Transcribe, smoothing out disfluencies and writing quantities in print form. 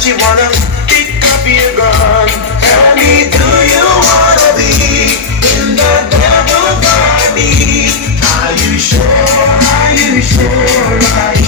that you wanna pick up your gun. Tell me, do you wanna be in the devil's army? Are you sure? Are you sure?